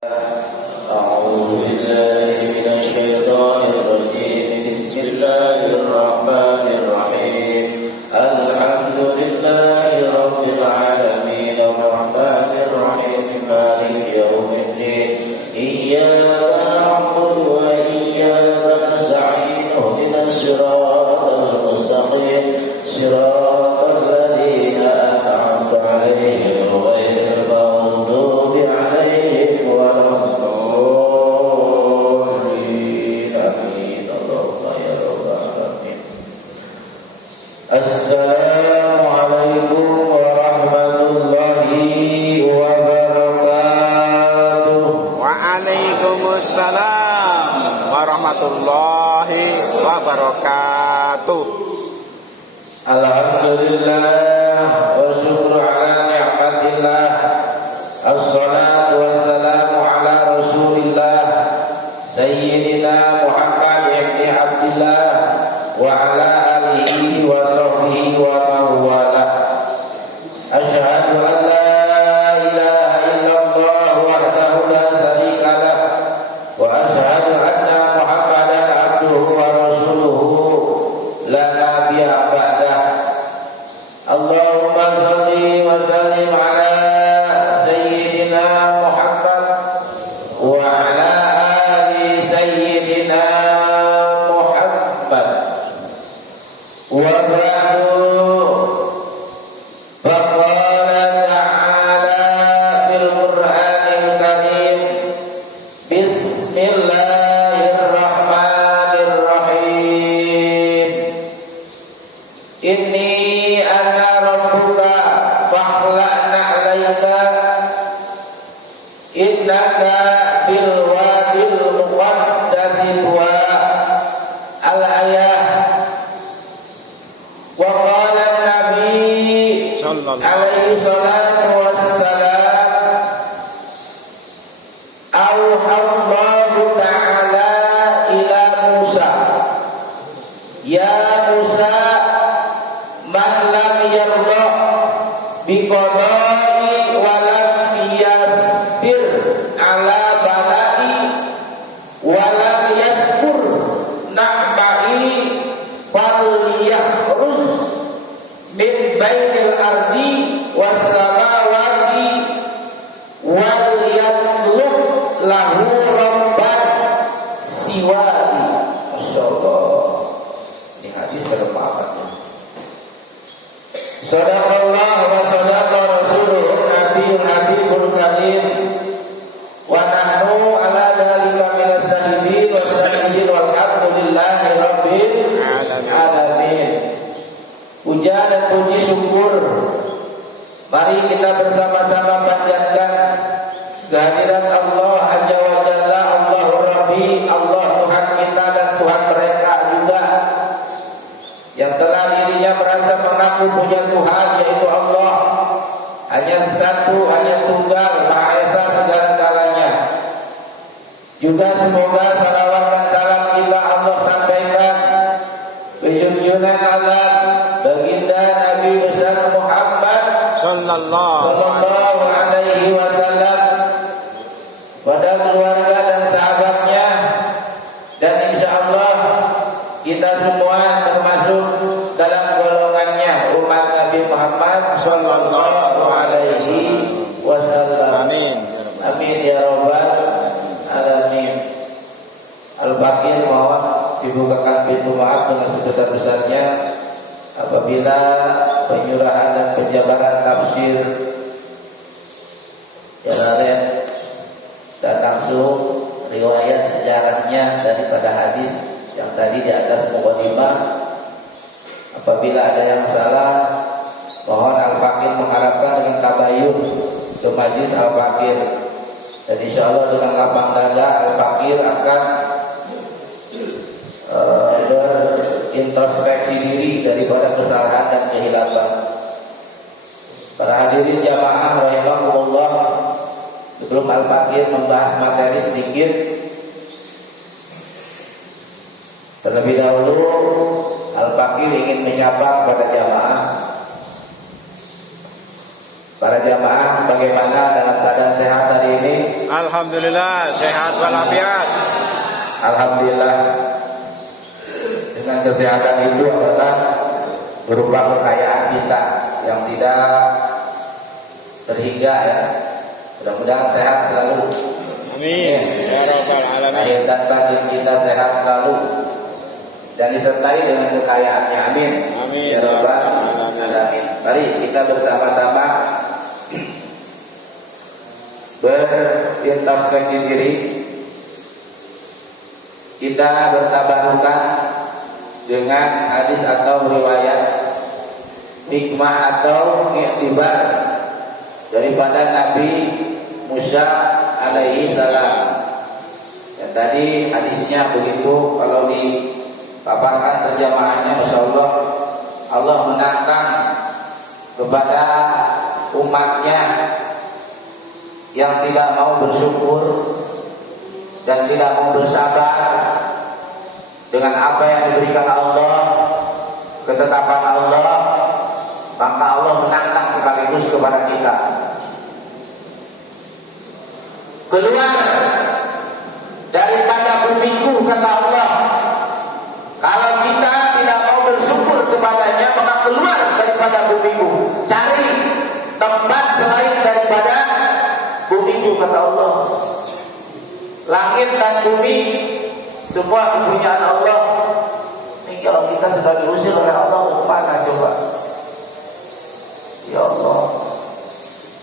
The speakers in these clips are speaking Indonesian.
أعوذ بالله من الشيطان الرجيم بسم الله الرحمن الرحيم الحمد لله رب العالمين الرحمن الرحيم مالك يوم الدين إياك نعبد وإياك نستعين اهدنا الصراط المستقيم صراط الذين أنعمت عليهم غير المغضوب عليهم ولا الضالين آمين اللهم يا رب العالمين. السلام عليكم ورحمة الله وبركاته. Waalaikumsalam warahmatullahi wabarakatuh. Alhamdulillah wa syukru ala ni'matillah. Assalatu wassalamu ala rasulillah Sayyidina Muhammad ibn Abdillah wa ala alihi wa sahbihi wa mawala. Asyhadu an la ilaha illallah wahdahu la syarika lah wa asyhadu anna Muhammadan abduhu wa rasuluhu la nabiyya ba'dah. Allahumma shalli wa sallim ala sayyidina Muhammad wa ala ali sayyidina Muhammad. Wa ba'du, faqala ta'ala fil Qur'anil Karim, Bismillahirrahmanirrahim. Inni ana rabbuka fakhla'na 'alaika innaka bil wadil muqaddasi tuwa. Al-ayah. Wa qala an-nabi alaihi salatu wassalam, auhallahu ta'ala ila Musa, ya Musa, man lam yarda biqadai wa lam yasbir ala balai wa lam yaskur na'bai falyakhruj min bainil ardi was samawati wal yatlub lahu rabban siwani. Masyaallah, ini hadis ke-4. Sadaqallah wa sadaqa rasuluhu nabiyul habibul karim wa nahnu ala dhalika minas syahidin was syahidin walhamdulillahi rabbil alamin. Puja dan puji syukur mari kita bersama-sama panjatkan kehadirat Allah Azza wa Jalla, Allahu Rabbi, Allah Tuhan kita dan Tuhan mereka juga, yang telah dirinya merasa mengaku punya Tuhan, yaitu Allah, hanya satu, hanya tunggal, Maha Esa segala-galanya. Juga semoga salawat dan salam kita Allah sampaikan ke junjungan alam baginda Nabi besar Muhammad sallallahu alaihi wasallam, pada keluarga dan sahabatnya, dan insyaallah kita semua termasuk dalam golongannya, umat Nabi Muhammad sallallahu alaihi wasallam. Amin. Amin ya rabbal alamin. Al-Baqir mohon dibukakan pintu maaf dengan sebesar-besarnya apabila penyurahan dan penjabaran tafsir Jalalain dan langsung riwayat sejarahnya daripada hadis yang tadi di atas mukadimah. Apabila ada yang salah, mohon Al-Fakir mengharapkan dengan tabayun ke majlis Al-Fakir, dan insyaallah dengan lapang dada Al-Fakir akan berintrospeksi diri daripada kesalahan dan kehilapan. Para hadirin jamaah rahimakumullah, sebelum Al-Fakir membahas materi sedikit, terlebih dahulu Al-Fakir ingin menyapa kepada jamaah. Para jamaah bagaimana dalam keadaan sehat hari ini? Alhamdulillah sehat walafiat. Alhamdulillah. Dengan kesehatan itu adalah berupa kekayaan kita yang tidak terhingga ya. Mudah-mudahan sehat selalu. Amin ya rabbal alamin. Lahir dan batin kita sehat selalu dan disertai dengan kekayaannya. Amin. Amin Ya rabbal alamin. Mari kita bersama-sama berintrospeksi diri. Kita bertabarukan dengan hadis atau riwayat, hikmah atau iktibar daripada Nabi Musa alaihi salam. Dan tadi hadisnya begitu, kalau dipaparkan terjemahannya, Masya Allah, Allah menantang kepada umatnya yang tidak mau bersyukur dan tidak mau bersabar dengan apa yang diberikan Allah, ketetapan Allah, maka Allah menantang sekaligus kepada kita. Keluar daripada bumiku, kata Allah. Kalau kita tidak mau bersyukur kepadanya, maka keluar daripada bumiku. Cari tempat selain daripada bumiku, kata Allah. Langit dan bumi semua kepunyaan Allah. Ini kalau kita sudah diusir oleh Allah, kemana coba? Ya Allah,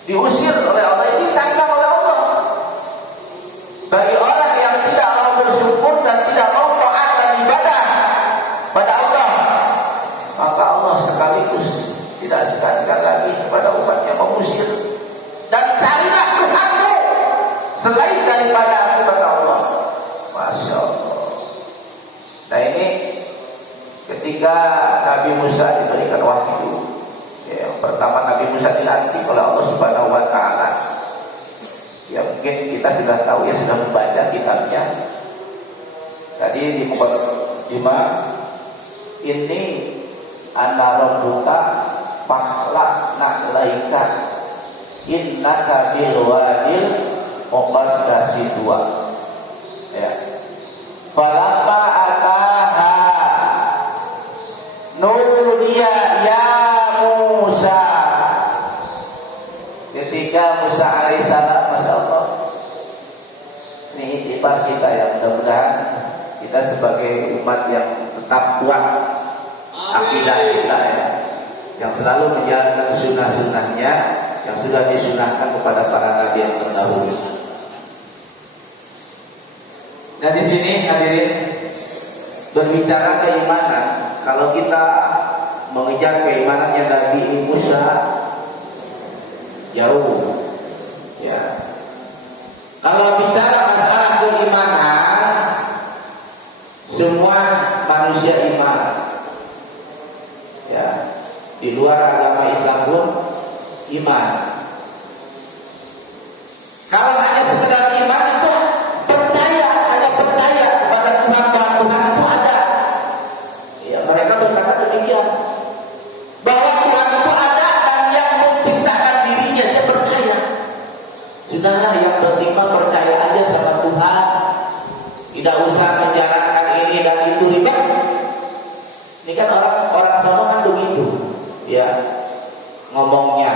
diusir oleh Allah, ini tantang oleh Allah. Bagi orang yang tidak mau bersyukur dan tidak mau taat dan ibadah pada Allah, maka Allah sekaligus tidak sekali-sekali lagi kepada umatnya mengusir. Dan carilah Tuhanmu selain daripada aku, kata Allah. Masya Allah. Nah ini ketika Nabi Musa diberikan wahyu, yang pertama Nabi Musa dilantik oleh Allah Subhanahu wa Ta'ala. Ya mungkin kita sudah tahu, ya sudah membaca kitabnya. Tadi di Muqaddimah, ini ana rabbuka fakhla'na laika innaka bil wadil muqaddasi dua. Ya. Falamma ataha nudiya ya Musa. Ketika Musa alaihissalam, Masya Allah, ini iktibar kita ya, mudah-mudahan kita sebagai umat yang tetap kuat akidah kita ya, yang selalu menjalankan sunnah-sunnahnya yang sudah disunahkan kepada para nabi yang terdahulu. Nah di sini hadirin, berbicara keimanan, kalau kita mengejar keimanannya Nabi Musa, jauh ya. Kalau bicara masalah keimanan, semua manusia iman ya, di luar agama Islam pun iman. Kalau hanya sekedar iman itu percaya, hanya percaya kepada Tuhan, bahwa Tuhan itu ada ya, mereka berkata demikian, bahwa Tuhan itu ada dan yang menciptakan dirinya, dia percaya. Sudahlah, yang beriman percaya aja sama Tuhan, tidak usah menjalankan ini dan itu ribet. Ini kan orang sama kan begitu ya ngomongnya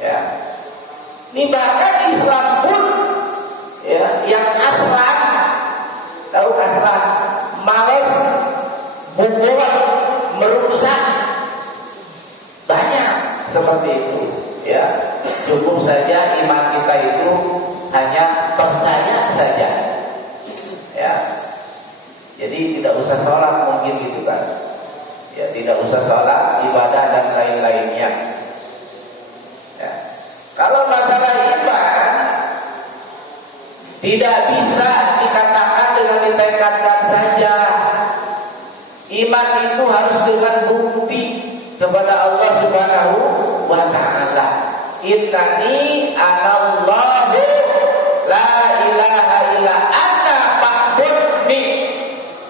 ya. Ini bahkan Islam pun ya, yang aslan, tahu aslan, males, bubuh, merusak, banyak seperti itu ya. Cukup saja iman kita itu hanya percaya saja ya. Jadi tidak usah sholat mungkin gitu kan ya, tidak usah sholat, ibadah dan lain-lainnya ya. Kalau masalah iman tidak bisa dikatakan dengan ditekadkan saja. Iman itu harus dengan bukti kepada Allah Subhanahu wa Ta'ala. Innani anallahu la ilaha illa ana fa'budni.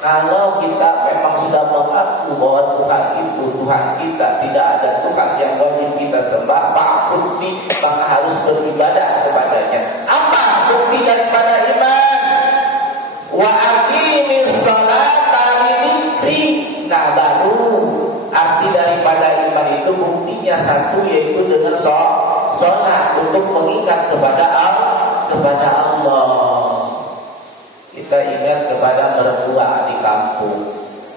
Kalau kita memang sudah mengaku bahwa Tuhan itu Tuhan kita, tidak ada Tuhan yang wajib kita sembah, fa'budni, maka harus beribadah kepadanya. Apa bukti daripada iman? Wa aqimis sholata lidzikri. Nah, baru arti daripada iman itu buktinya satu, yaitu dengan sholat untuk mengingat kepada Allah. Kita ingat kepada mertua di kampung,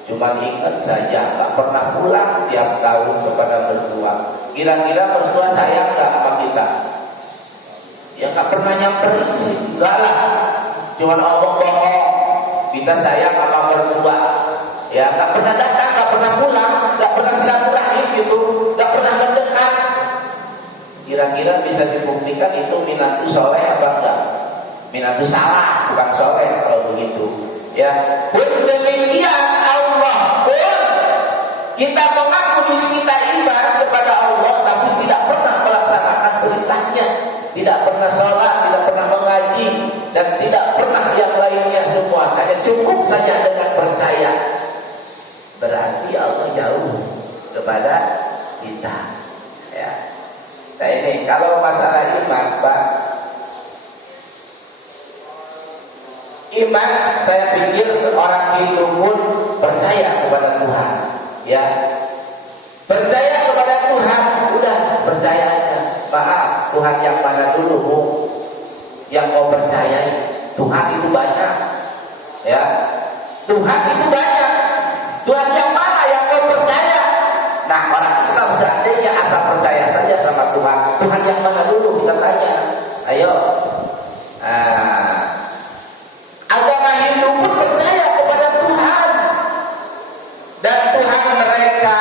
cuma ingat saja, tak pernah pulang tiap tahun kepada mertua. Kira-kira mertua sayang tak sama kita? Ya tak pernah nyamperin sih, enggak lah. Cuma omong-omong, kita sayang sama mertua. Ya, tak pernah datang, tak pernah pulang, tak pernah silaturahim gitu, tak pernah mendekat. Kira-kira bisa dibuktikan itu minatu soleh apa enggak? Minatu salah, bukan soleh kalau begitu. Ya, pun demikian Allah pun kita mengaku diri kita iman kepada Allah, tapi tidak pernah melaksanakan perintahnya, tidak pernah sholat, tidak pernah mengaji, dan tidak pernah yang lainnya semua. Hanya cukup saja dengan percaya. Berarti Allah jauh kepada kita. Ya. Nah ini kalau masalah iman, Pak. Iman, saya pikir orang Hindu pun percaya kepada Tuhan. Ya, percaya kepada Tuhan, udah percaya aja. Maaf, Tuhan yang mana dulu, Bu? Yang kau percayai? Tuhan itu banyak. Ya, Tuhan itu banyak. Tuhan yang mana yang kau percaya? Nah, orang Islam seandainya asal percaya saja sama Tuhan. Tuhan yang mana dulu kita tanya? Ayo. Agama Hindu pun percaya kepada Tuhan. Dan Tuhan mereka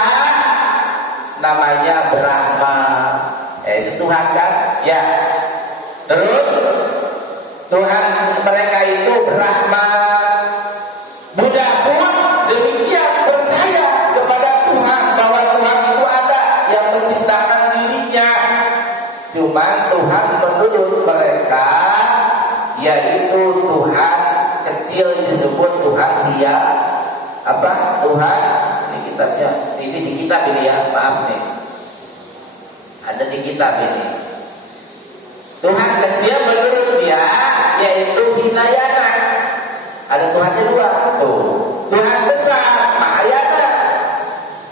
namanya Brahma. Itu Tuhan kan? Ya. Terus Tuhan mereka itu Brahma. Buddha pun demikian percaya kepada Tuhan, bahwa Tuhan itu ada yang menciptakan dirinya. Cuma Tuhan menurut mereka yaitu Tuhan kecil, disebut Tuhan dia apa? Tuhan, ini kitabnya, ini di kitab ini ya, maaf nih, ada di kitab ini. Tuhan kecil menurut dia yaitu Hinayana. Ada Tuhannya dua tuh. Tuhan besar Mahayana.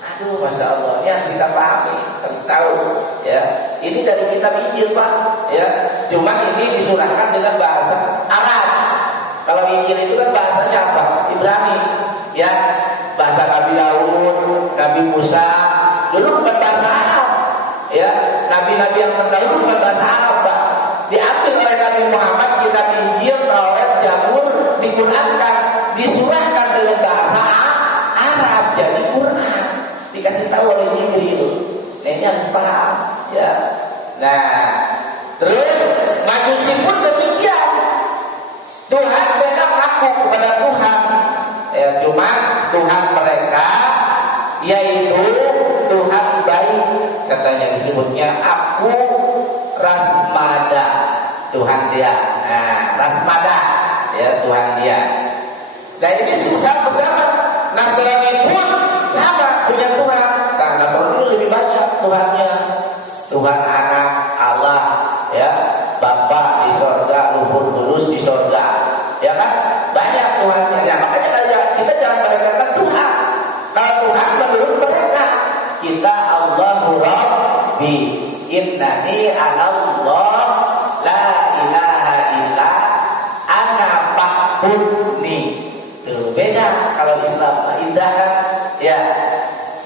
Aduh, masya Allah, ini harus kita pahami, harus tahu. Ya, ini dari kitab Injil, Pak. Ya, cuman ini disurahkan dengan bahasa Arab. Kalau Injil itu kan bahasanya apa? Ibrani. Ya, bahasa Nabi Daud, Nabi Musa. Dulu bukan bahasa Arab. Ya, nabi-nabi yang terdahulu bukan bahasa Arab, Pak. Diambil oleh Nabi Muhammad, kitab Injil, Taurat, Zabur, diqurankan, disurahkan dengan bahasa Arab, jadi Quran. Dikasih tahu oleh Jibril. Nah, ini harus paham, ya. Nah, terus Majusi pun demikian. Tuhan mereka mengaku kepada Tuhan, ya, cuma Tuhan mereka yaitu Tuhan baik, katanya disebutnya aku Rasmada, Tuhan dia. Nah, Rasmada, ya, Tuhan dia. Nah, ini susah bersama. Nasrani pun sama punya Tuhan. Nah, Nasrani lebih banyak Tuhannya. Tuhan anak Allah, ya, Bapa di sorga, luhur tulus di sorga, ya kan? Banyak Tuhannya. Ya, makanya kita jangan meremehkan Tuhan. Kalau Tuhan menurut mereka, kita Allahu Rabbi, innani anallah, la ilaha illa ana fa'budni. Tuh beda kalau Islam, indah kan? Ya.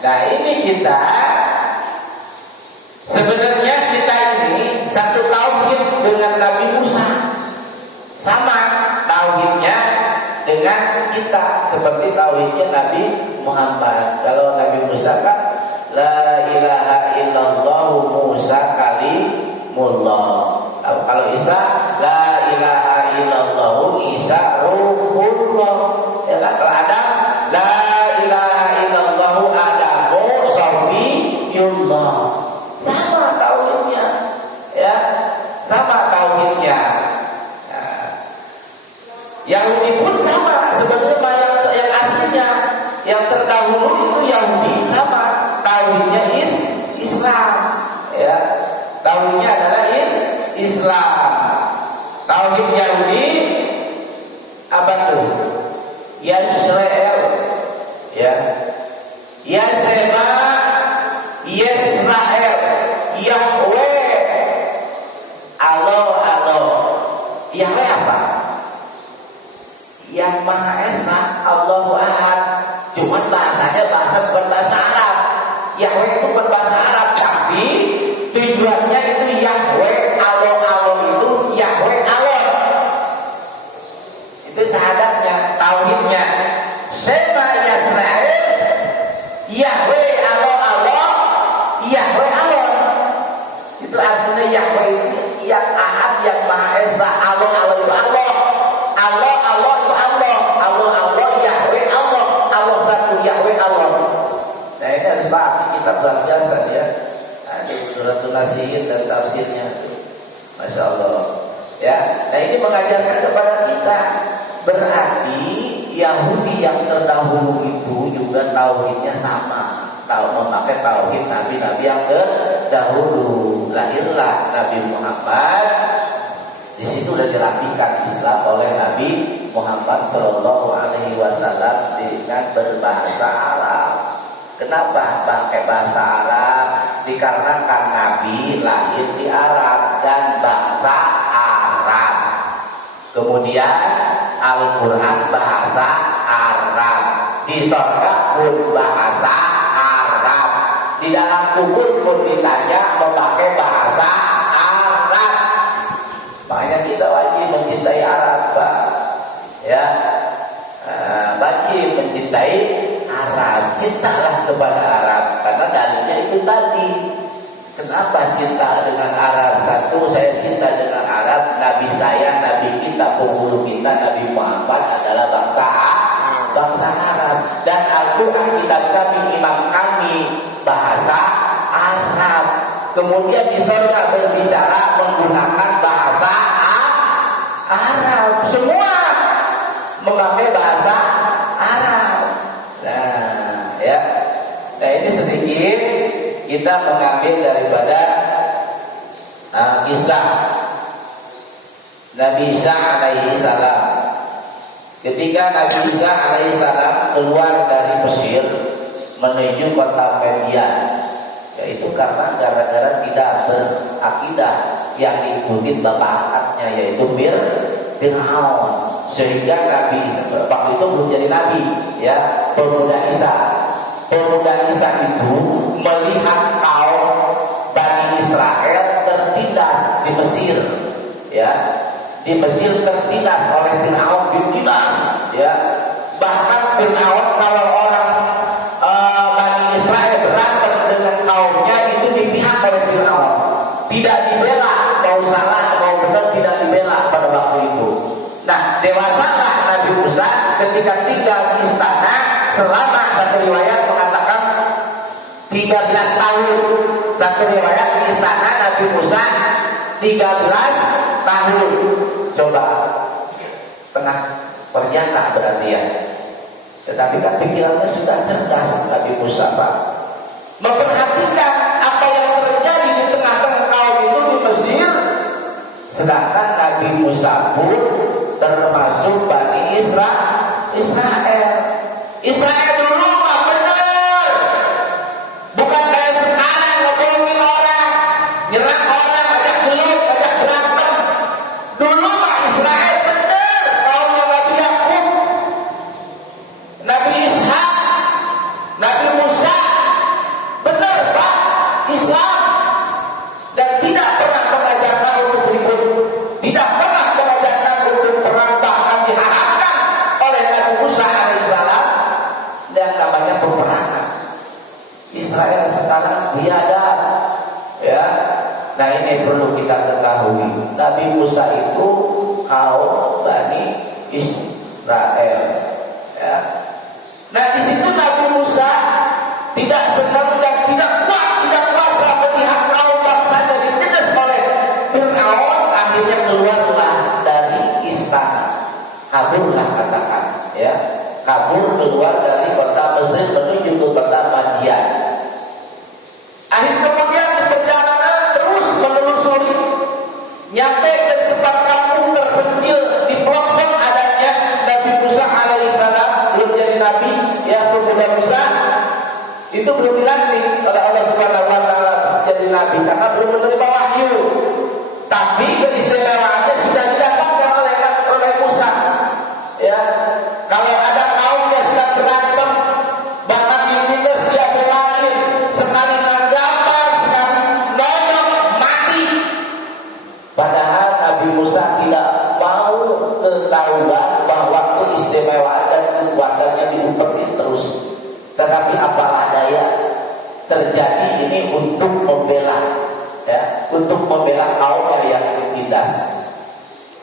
Nah, ini kita sebenarnya kita ini satu tauhid dengan Nabi Musa. Sama tauhidnya dengan kita seperti tauhidnya Nabi Muhammad. Kalau Nabi Musa kan la ilaha illallah Musa kalimullah. Kalau Isa la ilaha illallah Isa ruhullah. Ya kan? Kalau Adam la ilaha illallah Adamu safiyullah. Sama tauhidnya, ya, sama tauhidnya. Nah, Yahudi pun sama sebenarnya, yang aslinya, yang terdahulu itu Yahudi sama tauhidnya Islam, ya, tauhidnya adalah Islam. Tauhid Yahudi apa tuh? Yisrael, ya. Yasema, Yisrael, Yahweh, Allah. Yahweh apa? Yang Maha Esa, Allahu Ahad. Cuman bahasanya bukan bahasa Arab. Yahweh itu bukan bahasa Arab, tapi tujuannya itu Yahweh, Allah itu Yahweh Allah. Itu syahadatnya, tauhidnya. Sema Yisrael, Yahweh Allah, Yahweh Allah. Itu artinya Yahweh itu yang Ahad, yang Maha Esa, Allah itu Allah. Allah itu Allah, Yahweh Allah satu, Yahweh Allah. Nah ini harus paham, kita luar biasa ya. Ada Suratul Nasihin dan tafsirnya, Masya Allah. Ya, nah ini mengajarkan kepada kita, berarti Yahudi yang terdahulu itu juga tauhidnya sama, memakai tauhid nabi-nabi yang terdahulu. Lahirlah Nabi Muhammad, di situ sudah dirapikan Islam oleh Nabi Muhammad Shallallahu Alaihi Wasallam dengan berbahasa Arab. Kenapa pakai bahasa Arab? Dikarenakan Nabi lahir di Arab dan bahasa Arab. Kemudian Al-Quran bahasa Arab, di surga pun bahasa Arab, di dalam kubur pun ditanya memakai bahasa Arab. Makanya kita wajib mencintai Arab, Pak. Ya, wajib mencintai Arab. Cintalah kepada Arab, karena dalilnya itu tadi. Kenapa cinta dengan Arab? Satu, saya cinta dengan Arab. Nabi saya, Nabi kita, penghulu kita, Nabi Muhammad adalah bangsa Arab. Dan Al-Quran kitab kami, imam kami, bahasa Arab. Kemudian di surga berbicara menggunakan bahasa Arab. Semua memakai bahasa Arab. Nah, ya. Nah ini sedikit kita mengambil daripada kisah Nabi Isa alaihi salam. Ketika Nabi Isa alaihi salam keluar dari Mesir menuju kota Madian, yaitu karena gara-gara tidak berakidah yang diikuti bapak angkatnya, yaitu Fir'aun. Sehingga Nabi waktu itu belum jadi Nabi, ya, pemuda Isa itu melihat kaum Bani Israel tertindas di Mesir, ya, di Mesir tertindas oleh Fir'aun, ditindas, ya. Bahkan Fir'aun kalau orang Bani Israel berantem dengan kaumnya itu dipihak oleh Fir'aun, tidak dibela, mau salah mau benar tidak dibela pada waktu itu. Nah, dewasalah Nabi Musa ketika tinggal di istana selama, satu riwayat mengatakan 13 tahun. Satu riwayat di istana Nabi Musa 13 tahun. Coba, tengah perjaka berarti ya. Tetapi kan pikirannya sudah cerdas Nabi Musa, Pak. Memperhatikan apa yang terjadi di tengah-tengah kaum itu di Mesir. Sedangkan Nabi Musa pun termasuk Bani Israel. Israel dulu mah benar, bukan kayak sekarang ngebohongin orang, nyerang orang, ajak gelut, ajak berantem. Dulu mah Israel benar, kaumnya Nabi Yakub, Nabi Ishak, Nabi Musa, benar Pak, Islam. Dan tidak pernah mengajarkan untuk ribut, tidak pernah mengajarkan untuk perang, bahkan diharapkan oleh Nabi Musa alaihissalam yang namanya peperangan. Israel sekarang biadab, ya. Nah ini perlu kita ketahui. Nabi Musa itu kaum Bani Israel, ya. Nah di situ Nabi Musa tidak senang dan tidak kuasa melihat kaum bangsanya ditindas oleh Fir'aun. Akhirnya keluarlah dari istana, kaburlah katakan, ya, kabur keluar dari kota Mesir menuju ke kota Madian. Akhirnya kemudian perjalanan terus menelusuri, nyampe ke tempat kampung Itu belum dilantik oleh Allah Subhanahu wa taala jadi nabi karena belum menerima wahyu. Tapi keistimewaannya sudah didapatkan oleh Musa. Ya. Kalau ada kaum yang sedang berantem, bahkan diminta dia belain, sekali menggambar, sekali nonyok, mati. Padahal Nabi Musa tidak mau ketahuan bahwa keistimewaan dan kekuatannya diumpetin terus. Tetapi apalah daya, terjadi ini untuk membela, ya, untuk membela kaumnya yang ditindas.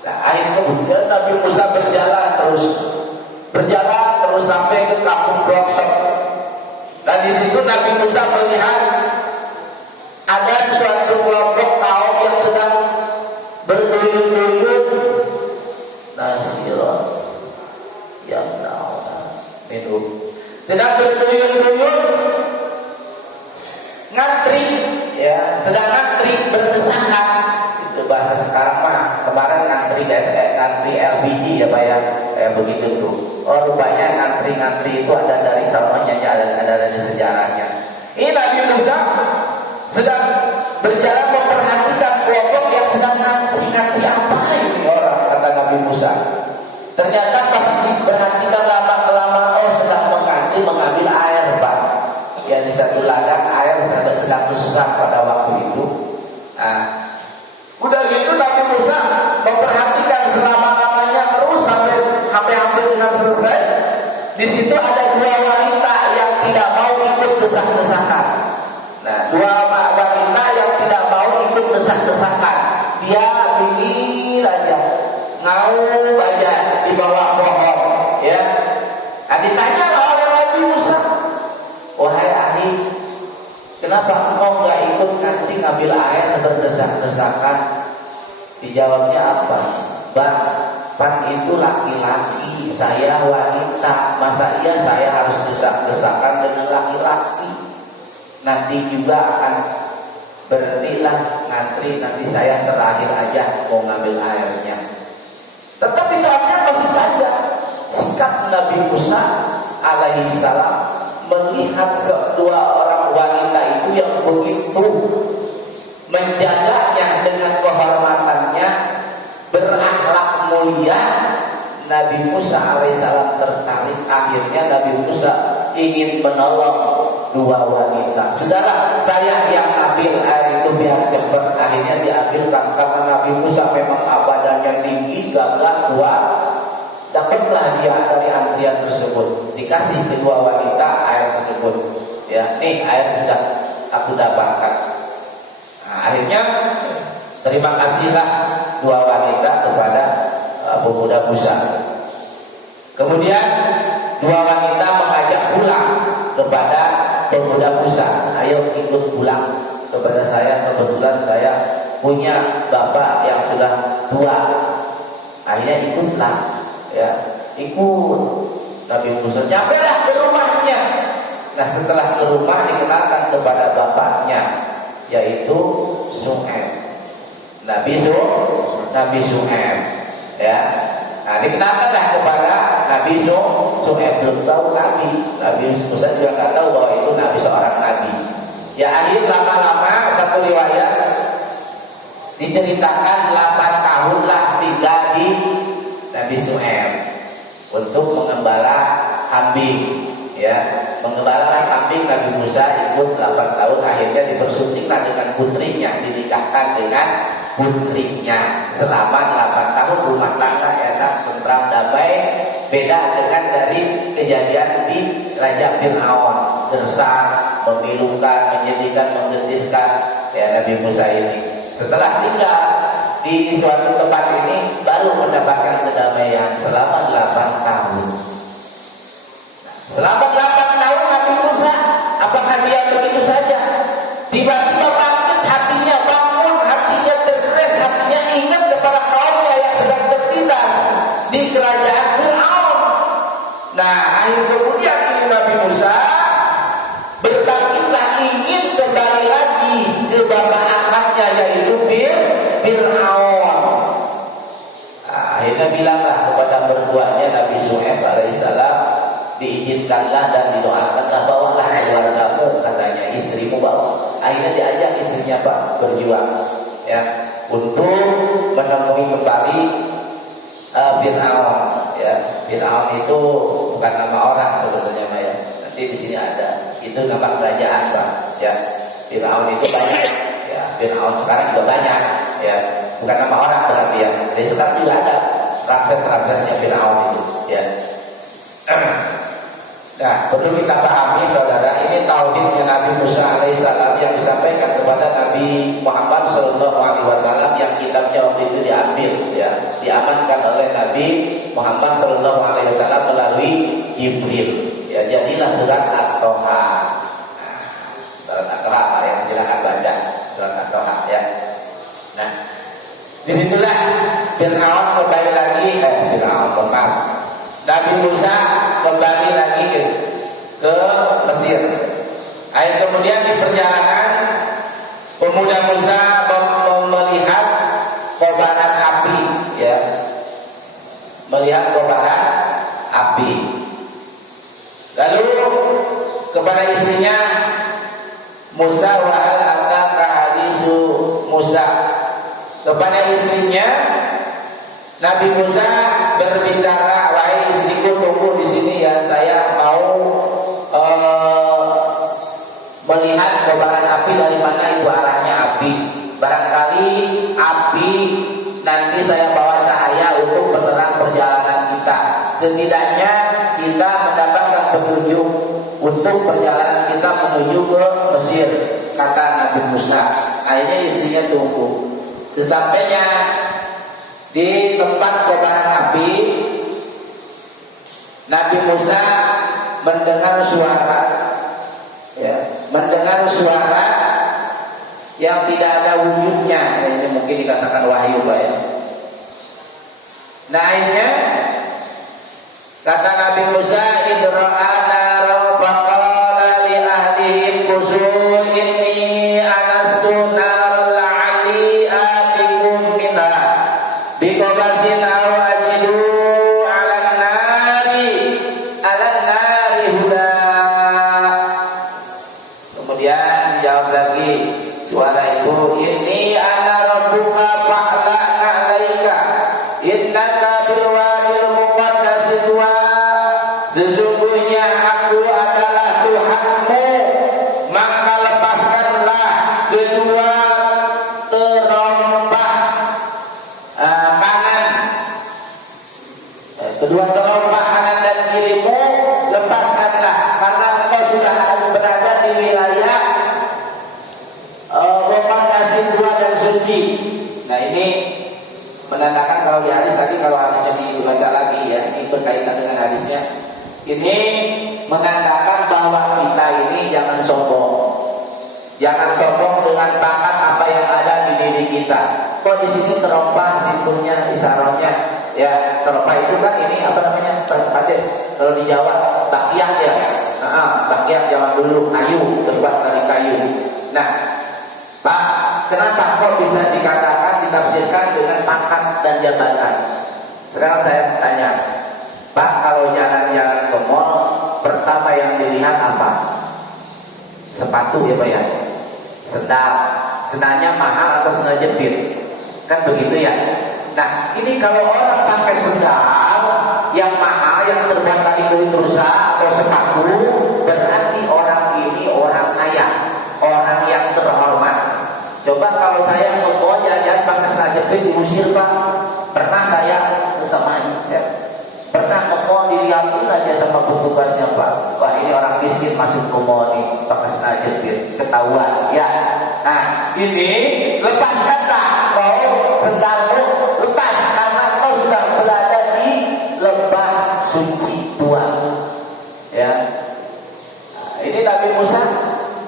Nah, akhirnya kemudian Nabi Musa berjalan terus sampai ke kampung Bloksok. Dan di situ Nabi Musa melihat ada suatu kelompok kaum yang sedang berduyun-duyun nasirah yang minum. Sedang berduyun-duyun ngantri, ya, sedang ngantri berdesakan. Itu bahasa sekarang mah. Kemarin ngantri LPG ya Pak ya, kayak begitu tuh. Oh rupanya ngantri itu ada dari samanya, ada dari sejarahnya. Ini Nabi Musa sedang berjalan memperhatikan kelompok yang sedang ngantri apa ini orang, kata Nabi Musa. Ternyata pas diperhatikan lama-lama, oh sedang mengambil air Pak. Ya di satu ladang air sedang susah pada waktu itu. Nah, udah gitu Nabi Musa memperhatikan selama-lamanya terus sampai hampir dengan selesai. Di situ ada dua wanita yang tidak mau ikut desak-desakan. Nah, dua wanita yang tidak mau ikut desak-desakan. Dia pinggir aja, ngaum aja di bawah pohon, ya. Nah, ditanya oleh Nabi Musa, wahai ahli, kenapa engkau nggak ikut nanti ngambil air berdesak-desakan? Dijawabnya apa? Pan itu laki-laki, saya wanita. Masa iya saya harus desak-desakan dengan laki-laki? Nanti juga akan berhentilah ngantri, nanti saya terakhir aja mau ngambil airnya. Tetapi jawabnya masih panjang. Sikap Nabi Musa alaihi salam melihat kedua orang wanita itu yang begitu menjaganya dengan kehormatannya, berakhlak mulia. Nabi Musa alaihissalam tertarik. Akhirnya Nabi Musa ingin menolong dua wanita. Sudahlah, saya yang ambil air itu biar cepat. Akhirnya diambilkan karena Nabi Musa memang badannya tinggi, gagah, kuat. Dapatlah dia dari antrian tersebut, dikasih kedua wanita air tersebut. Ya, nih air sudah aku dapatkan. Nah, akhirnya terima kasihlah dua wanita kepada pemuda Musa. Kemudian dua wanita mengajak pulang kepada pemuda Musa, ayo ikut pulang kepada saya, kebetulan saya punya bapak yang sudah tua. Akhirnya ikutlah. Ya, ikut Nabi Musa. Sampailah ke rumahnya. Nah, setelah ke rumah dikenalkan kepada bapaknya, yaitu Syuaib. Nabi Syuaib. Ya. Nah, dikenalkanlah kepada Nabi Syuaib. Belum tahu Nabi Musa juga nggak tahu bahwa itu Nabi seorang Nabi. Ya, akhir lama-lama satu riwayat diceritakan 8 tahunlah tinggal di Nabi Syuaib untuk mengembala kambing, ya, mengembala kambing. Nabi Musa ikut 8 tahun, akhirnya dipersuntinglah dengan putrinya, dinikahkan dengan putrinya. Selama 8 tahun rumah tangga enak, tentram, damai. Beda dengan dari kejadian di Raja Fir'aun, gersang, memilukan, menyedihkan, menggetirkan, ya Nabi Musa ini. Setelah tinggal di suatu tempat ini baru mendapatkan kedamaian selama 8 tahun. Selama 8 tahun Nabi Musa, apakah dia begitu saja? Tiba-tiba bangkit hatinya, bangun hatinya, tergerak hatinya, ingat kepada kaumnya yang sedang tertindas di kerajaan Fir'aun. Nah, akhir kemudian ini Nabi Musa berbangkitlah ingin kembali lagi ke bapak angkatnya, yaitu Fir'aun. Nah, akhirnya bilanglah kepada mertuanya Nabi Syuaib alaihissalam, diizinkanlah dan didoakanlah, bawalah keluargamu, katanya, istrimu bawa. Akhirnya diajak istrinya Pak berjuang ya untuk menemui kembali Fir'aun ya. Fir'aun itu bukan nama orang sebetulnya Pak ya. Nanti di sini ada. Itu nama kerajaan Pak ya. Fir'aun itu banyak ya. Fir'aun sekarang juga banyak ya. Bukan nama orang berarti ya. Jadi sekarang juga ada rakses-raksesnya Fir'aun itu ya. Nah, perlu kita pahami saudara, ini tauhidnya Nabi Musa alaihissalam yang disampaikan kepada Nabi Muhammad sallallahu alaihi wasallam, yang kitabnya waktu itu diambil ya, diamankan oleh Nabi Muhammad sallallahu alaihi wasallam melalui Jibril. Ya, jadilah surat At-Toha. Surat At-Toha yang silakan baca surat At-Toha ya. Nah, disitulah Fir'aun kembali lagi Nabi Musa kembali lagi ke Mesir. Kemudian di perjalanan pemuda Musa melihat kobaran api ya. Melihat kobaran api. Lalu kepada istrinya, Musa wa hal ataka hadisu Musa. Kepada istrinya Nabi Musa berbicara, wahai istriku, tunggu di sini ya, saya mau melihat kobaran api, dari mana itu arahnya api. Barangkali api nanti saya bawa cahaya untuk menerang perjalanan kita. Setidaknya kita mendapatkan petunjuk untuk perjalanan kita menuju ke Mesir, kata Nabi Musa. Akhirnya istrinya tunggu. Sesampainya di tempat kobaran api, Nabi Musa mendengar suara ya, mendengar suara yang tidak ada wujudnya. Ini mungkin dikatakan wahyu Pak ya. Nah, akhirnya kata Nabi Musa, idra'a naran faqala li ahlihi qusu inni anastu naran la'ali atikum minha biqabasin aw ajidu 'alan nari huda. Kemudian jawab lagi suara itu, inni ana rabbuka fa'la'na 'alaika innaka bil wadil muqaddas tuwa. Sesungguhnya aku adalah Tuhanmu, maka lepaskanlah kedua terompah kanan, kedua terompah kanan dan kirimu, lepaskanlah, karena engkau sudah berada di wilayah Muqaddas tuwa dan suci. Nah, ini menandakan kalau di hadis tadi, kalau hadisnya dibaca lagi ya, ini berkaitan dengan hadisnya. Ini menandakan bahwa kita ini jangan sombong. Jangan sombong dengan pangkat apa yang ada di diri kita. Kok di sini terompah simpulnya, isarohnya ya, terompah itu kan ini apa namanya? Kalau di Jawa takyah ya. Takyah zaman dulu kayu, terbuat dari kayu. Nah, Pak, kenapa kok bisa dikatakan, ditafsirkan dengan pangkat dan jabatan? Sekarang saya tanya, Pak, kalau jalan-jalan ke mall, pertama yang dilihat apa? Sepatu ya Pak ya? Sendal. Sendalnya mahal atau sendal jepit? Kan begitu ya? Nah, ini kalau orang pakai sendal yang mahal, yang terbuat dari kulit rusa atau sepatu, berarti orang ini orang kaya, orang yang terhormat. Coba kalau saya ke mall jalan-jalan pakai sendal jepit, diusir Pak. Pernah saya bersama pernah ke mall, dilihatin aja sama petugasnya Pak. Wah, ini orang miskin masuk ke mall nih pakai sendal jepit, ketahuan ya. Nah, ini lepaskanlah kau sendalmu, lepas, karena kau sudah berada di lembah suci Tuhan ya. Nah, ini Nabi Musa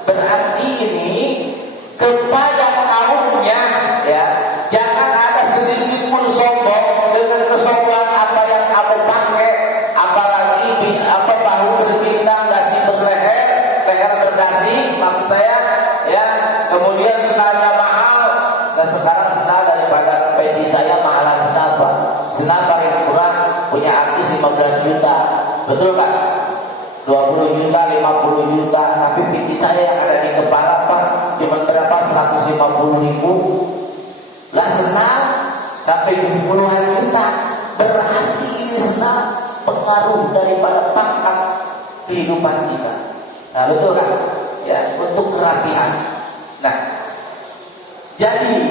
berarti ini kepada kaumnya ya, jangan ada sedikit pun sombong dengan kesombongan apa yang kamu pakai, apalagi apa bahu berbintang, dasi berleher, leher berdasi, maksud saya ya. Kemudian sendalnya mahal. Nah, sekarang sendal daripada peci saya mahalan sendal Pak. Sendal paling kurang punya artis 15 juta, betul kan? 20 juta, 50 juta, tapi PC saya yang ada di kepala Pak cuma berapa? 150 ribu. Lah senang, tapi puluhan juta. Berarti ini senang pengaruh daripada pangkat kehidupan kita. Nah betul kan? Ya, untuk kerapian. Nah, jadi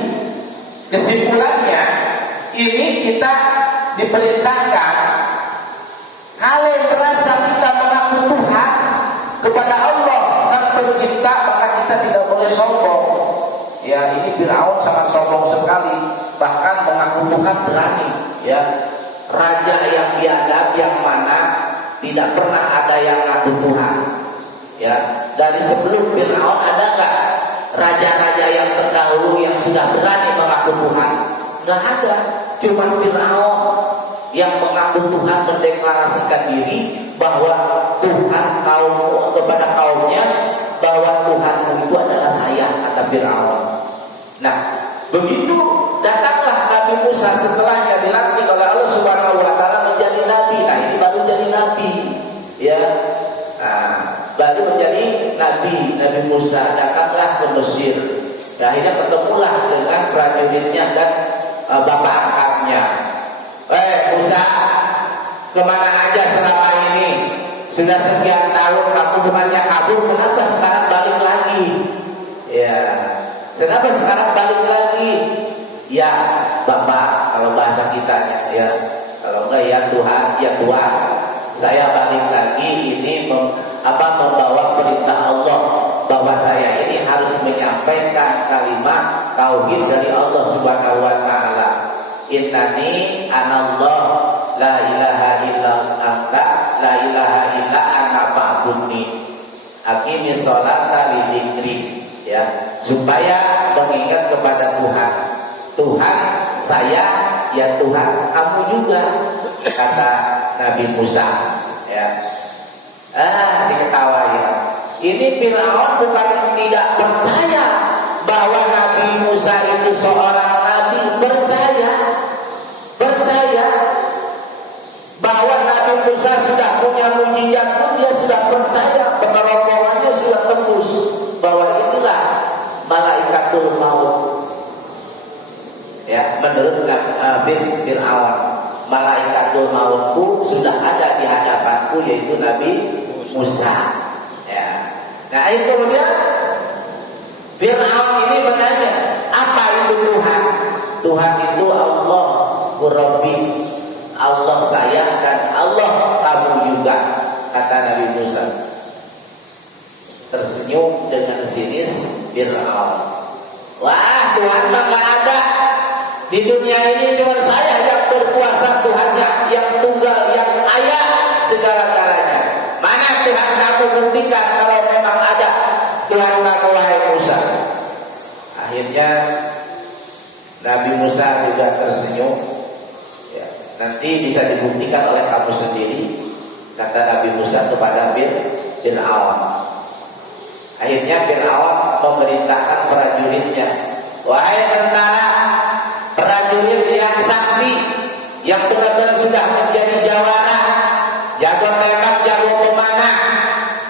kesimpulannya ini kita diperintahkan kalau merasa kita mengaku Tuhan kepada Allah Sang Pencipta, maka kita tidak boleh sombong. Ya, ini Fir'aun sangat sombong sekali, bahkan mengaku Tuhan berani. Ya, raja yang biadab yang mana tidak pernah ada yang ngaku Tuhan. Ya, dari sebelum Fir'aun ada nggak raja-raja yang terdahulu yang sudah berani mengaku Tuhan? Nggak ada, cuma Fir'aun yang mengaku Tuhan mendeklarasikan diri bahwa Tuhan kepada kaumnya bahwa Tuhan itu adalah saya, kata Fir'aun. Nah, begitu datanglah Nabi Musa setelahnya dilantik oleh Allah Subhanahu Wa Taala menjadi nabi. Nah, ini baru jadi nabi, ya. Nah, baru menjadi Nabi Musa datanglah ke Mesir. Nah, akhirnya ketemulah dengan prajuritnya dan bapak angkatnya. Musa, kemana aja selama ini? Sudah sekian tahun kamu bukannya kabur, kenapa sekarang balik lagi? Ya, kenapa sekarang balik lagi? Ya, bapak, kalau bahasa kitanya, ya, kalau enggak ya Tuhan, saya balik lagi ini membawa perintah Allah bahwa saya ini harus menyampaikan kalimat tauhid dari Allah Subhanahu Wa Taala. Innani anallah la ilaha illa anta la ilaha illa ana fa'budni aqimi sholata li dzikri, ya, supaya mengingat kepada Tuhan saya, ya Tuhan kamu juga, kata Nabi Musa, ya. Diketawain. Ini Fir'aun bukan tidak percaya bahwa Nabi Musa itu seorang nabi, percaya bahwa Nabi Musa sudah punya mujizat pun dia sudah percaya, penolongannya sudah tembus bahwa inilah malaikatul maut. Ya, menurut Fir'aun, malaikatul mautku sudah ada di hadapanku, yaitu Nabi Musa. Ya. Nah, itu kemudian Fir'aun ini bertanya, apa itu Tuhan? Tuhan itu Allah, Rabbi, Allah saya dan Allah kamu juga, kata Nabi Musa. Tersenyum dengan sinis Fir'aun. Wah, Tuhan mah nggak ada. Di dunia ini cuma saya yang berkuasa, Tuhannya yang tunggal, yang ayah segala-galanya. Mana Tuhan kamu, buktikan kalau memang ada Tuhan kamu, wahai Musa. Akhirnya Nabi Musa juga tersenyum. Ya, nanti bisa dibuktikan oleh kamu sendiri, kata Nabi Musa kepada Fir'aun. Akhirnya Fir'aun memerintahkan prajuritnya, wahai tentara, prajurit yang sakti, yang benar-benar sudah menjadi jawara, jago tembak, jago pemanah,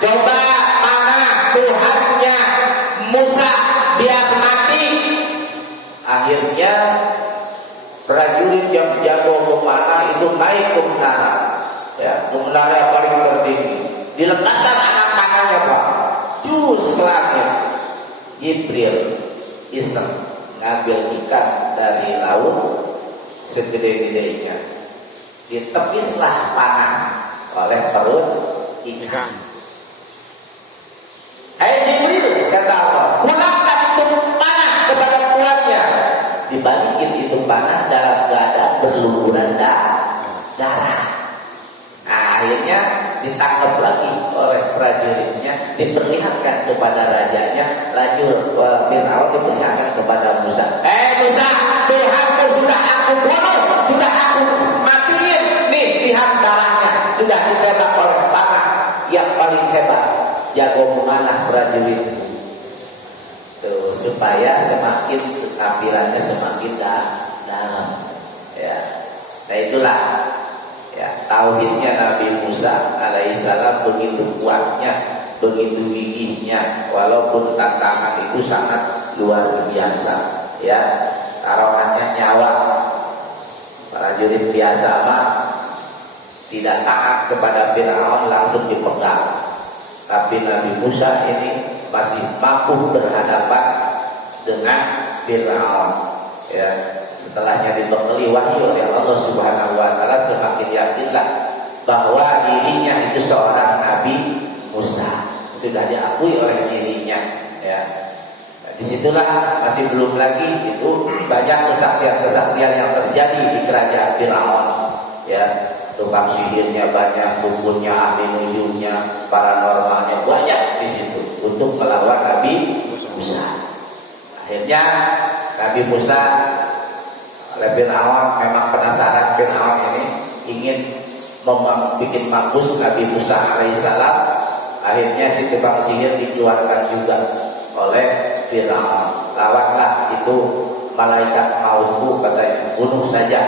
coba panah Tuhannya Musa biar mati. Akhirnya prajurit yang jago pemanah itu naik ke menara, ya, ke menara yang paling tertinggi. Dilepaskan anak panahnya, Pak, cus ke langit. Jibril iseng ngambil ikan dari laut segede-gedenya, ditepislah panah oleh perut ikan. Jibril, kata Allah, pulangkan itu panah kepada tuannya. Dibalikin itu panah dalam keadaan berlumuran darah. Nah, akhirnya ditangkap lagi oleh prajuritnya, diperlihatkan kepada rajanya. Lanjut Fir'aun diperlihatkan kepada Musa. Musa, Tuhanku sudah aku bunuh, sudah aku matiin. Nih, lihat darahnya, sudah ditembak oleh panah yang paling hebat, jago memanah prajurit. Tuh, supaya semakin tampilannya semakin dalam. Ya, nah itulah. Ya, tauhidnya Nabi Musa alaihissalam begitu kuatnya, begitu gigihnya, walaupun tantangan itu sangat luar biasa, ya. Taruhannya nyawa. Prajurit biasa mah tidak taat kepada Firaun langsung dipegang. Tapi Nabi Musa ini masih mampu berhadapan dengan Firaun. Ya, setelahnya dibekali wahyu oleh Allah Subhanahu wa taala, semakin yakinlah bahwa dirinya itu seorang Nabi Musa, sudah diakui oleh dirinya, ya. Nah, disitulah masih belum lagi itu banyak kesaktian-kesaktian yang terjadi di kerajaan Firaun, ya. Tukang sihirnya banyak, dukunnya, ahli nujumnya, paranormalnya banyak di situ untuk melawan Nabi Musa. Akhirnya Nabi Musa oleh Firaun memang penasaran. Firaun ini ingin bikin mampus Nabi Musa alaihissalam. Akhirnya si tukang sihir dikeluarkan juga oleh Firaun. Lawanlah itu malaikat mautku, katanya, bunuh saja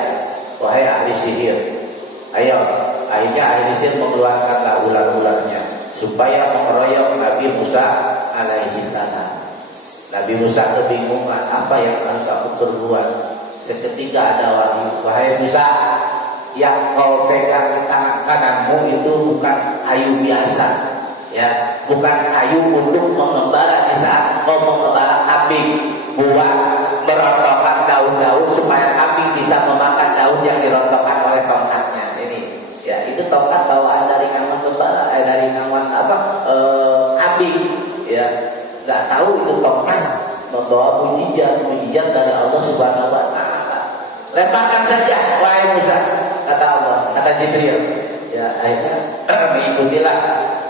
wahai ahli sihir. Ayo, akhirnya ahli sihir mengeluarkanlah ular-ularnya supaya mengeroyok Nabi Musa alaihissalam. Nabi Musa kebingungan, apa yang harus aku berbuat? Seketika ada wahyu, wahai Musa, yang kau pegang di tangan kananmu itu bukan kayu biasa, ya, bukan kayu untuk mengembara di saat kau mengembara kambing, buat merontokkan daun-daun supaya kambing bisa memakan daun yang dirontokkan oleh tongkatnya. Ini, ya, itu tongkat bawaan dari kawan gembala, dari kawan kambing, ya. Nggak tahu itu tongkat membawa mujizat dari Allah Subhanahu wa taala. Lemparkan saja wahai Musa, kata Allah, kata Jibril. Ya, akhirnya mengikutilah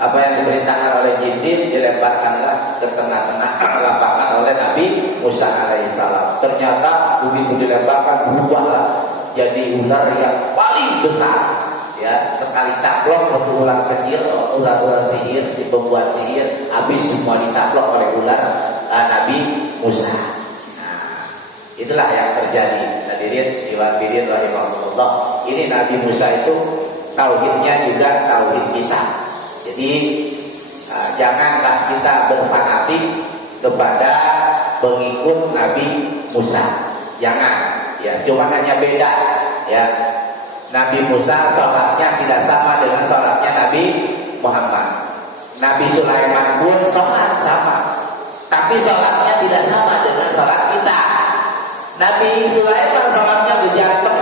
apa yang diperintahkan oleh Jibril, dilemparkanlah ke tengah-tengah lapangan oleh Nabi Musa alaihissalam. Ternyata begitu dilemparkan berubahlah jadi ular yang paling besar. Ya, sekali caplok untuk ular kecil, ular sihir, si pembuat sihir, habis semua dicaplok oleh ular Nabi Musa. Nah, itulah yang terjadi. Hadirin diwakilin rahimahullah. Ini Nabi Musa itu tauhidnya juga tauhid kita. Jadi janganlah kita berfanatik kepada pengikut Nabi Musa. Jangan, ya, cuma hanya beda, ya. Nabi Musa sholatnya tidak sama dengan sholatnya Nabi Muhammad. Nabi Sulaiman pun sholat sama, tapi sholatnya tidak sama dengan sholat kita. Nabi Sulaiman sholatnya berjanteng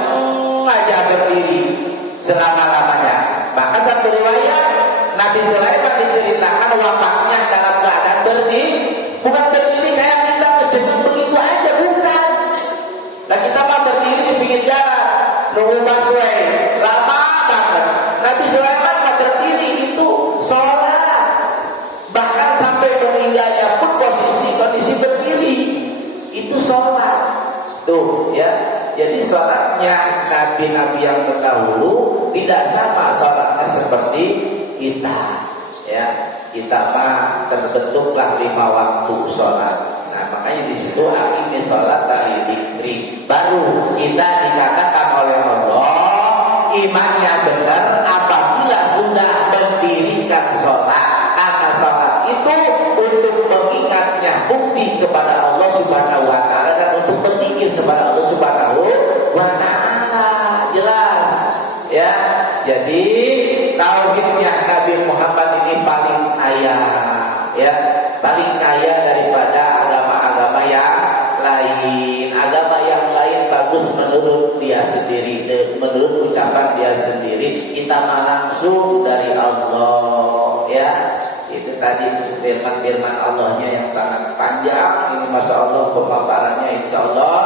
aja berdiri selama-lamanya. Maka satu riwayat Nabi Sulaiman diceritakan wafatnya dalam keadaan berdiri, bukan berdiri kayak kita ngejengeng begitu aja, bukan. Nah, kita mah berdiri di pinggir jalan nunggu busway, lama banget. Nabi Sulaiman mah berdiri itu sholat, bahkan sampai meninggalnya pun kondisi berdiri itu sholat. Tuh, ya. Jadi sholatnya nabi-nabi yang terdahulu tidak sama sholatnya seperti kita, ya. Kita mah terbentuklah 5 waktu sholat. Nah, makanya di situ akhirnya sholat dari dzikri. Baru kita dikatakan oleh Allah imannya benar apabila sudah mendirikan sholat. Karena sholat itu untuk mengingatnya bukti kepada Allah Subhanahu wa taala dan untuk berzikir kepada Allah Subhanahu wa taala. Jelas, ya. Jadi tauhidnya Nabi Muhammad ini paling kaya, ya, paling kaya daripada agama-agama yang lain. Agama yang lain bagus menurut dia sendiri, menurut ucapan dia sendiri. Kita mah langsung dari Allah, ya. Itu tadi firman-firman Allahnya yang sangat panjang. Ini masya Allah pemaparannya insya Allah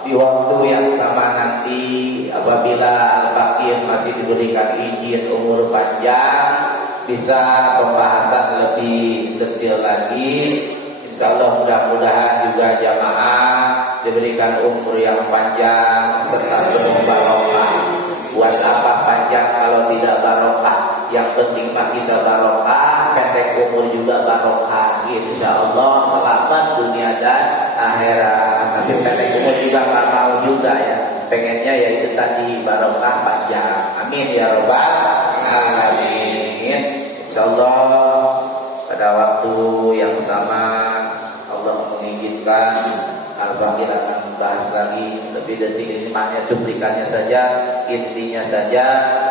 di waktu yang sama nanti apabila Al-Fakir masih diberikan izin umur panjang, bisa pembahasan lebih detail lagi. Insya Allah mudah-mudahan juga jamaah diberikan umur yang panjang serta penuh barokah. Buat apa panjang kalau tidak barokah? Yang penting mah kita barokah, pendek umur juga barokah. Insya Allah selamat dunia dan akhirat. Tapi pendek umur juga nggak mau juga, ya. Pengennya ya itu tadi barokah panjang. Amin ya rabbal alamin. Insyaallah pada waktu yang sama Allah menginginkan Al-Baqir akan membahas lagi lebih detik-detiknya, cuplikannya saja, intinya saja,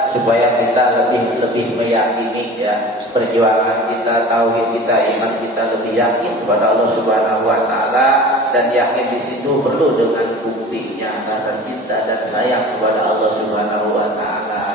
supaya kita lebih meyakini ya perjuangan kita, tauhid kita, iman kita lebih yakin kepada Allah Subhanahu wa taala, dan yakin di situ perlu dengan buktinya rasa cinta dan sayang kepada Allah Subhanahu wa taala.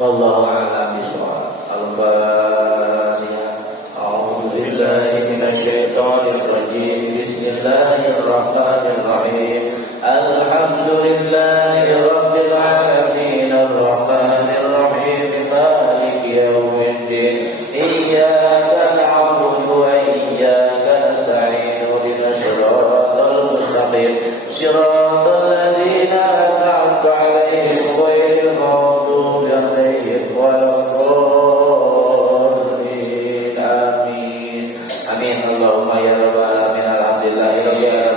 Wallahu a'lam bishawab. Al-Fatihah. A'udzu billahi minasyaitonir rajim. Bismillahirrahmanirrahim. Alhamdulillahi rabbil alamin arrahmanir rahim maliki yaumiddin. Iyyaka na'budu wa iyyaka nasta'in ihdinas siratal mustaqim. Siratal ladzina an'amta 'alaihim ghairil maghdubi 'alaihim waladdallin. Amin. Amin. Allahumma ya rabbal alamin. Alhamdulillahi rabbil alamin.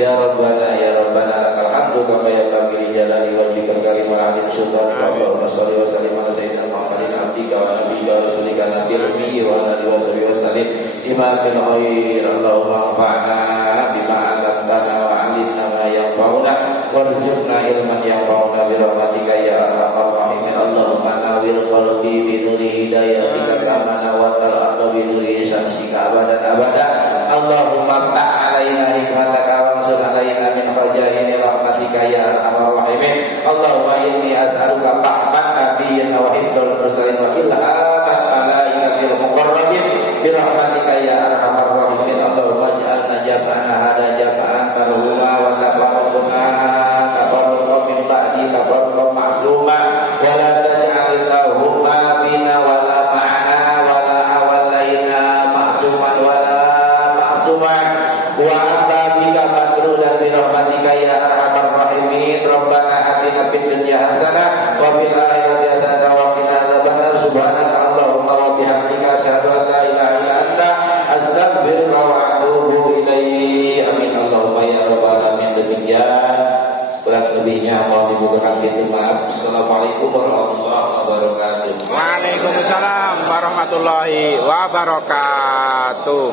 Ya Rabbana ya Rabbana lakal hamdu kama yanbaghi li jalali wajhikal karim wa 'azimi sultanika. Allahumma shalli wa sallim ala sayyidina Muhammadin abdika wa nabiyyika wa rasulika nabiyil ummi wa ala alihi wa sahbihi wa sallim imamil khair. Allahumma anfa'na bima 'allamtana wa 'allimna ma yanfa'una warzuqna ilman yanfa'una bi rahmatika ya arhamar rahimin. Allahumma nawwir qalbi bi nuri hidayatika kama nawwartal arda bi nuri syamsika abadan abada. Allahumma ta'alaina hikmataka wa ansur alaina min khazaini rahmatika ya arhamar rahimin. Allahumma inni as'aluka fahman nabiyyin wa hifdzal mursalin wa ilhaman malaikatil muqarrabin bi rahmatika ya arhamar rahimin. Allahumma ij'alna jam'ana hada jam'an marhuma wa tafarruqna tafarruqan min ba'di tafarruqan ma'suma wa la taj'al lahumma bina wa la ma'ana wa la hawalaina ma'suman wa la wa anta bika matrudan bi rahmatika ya arhamar rahimin. Rabbana atina fid dunya hasanah wa fil akhirati hasanah wa qina adzabannar. Subhanaka Allahumma wa bihamdika asyhadu an la ilaha illa anta astaghfiruka wa atubu ilaik. Amin Allahumma ya rabbal alamin. Demikian kurang lebihnya mohon dibukakan pintu maaf. Assalamualaikum warahmatullahi wabarakatuh. Waalaikumsalam warahmatullahi wabarakatuh.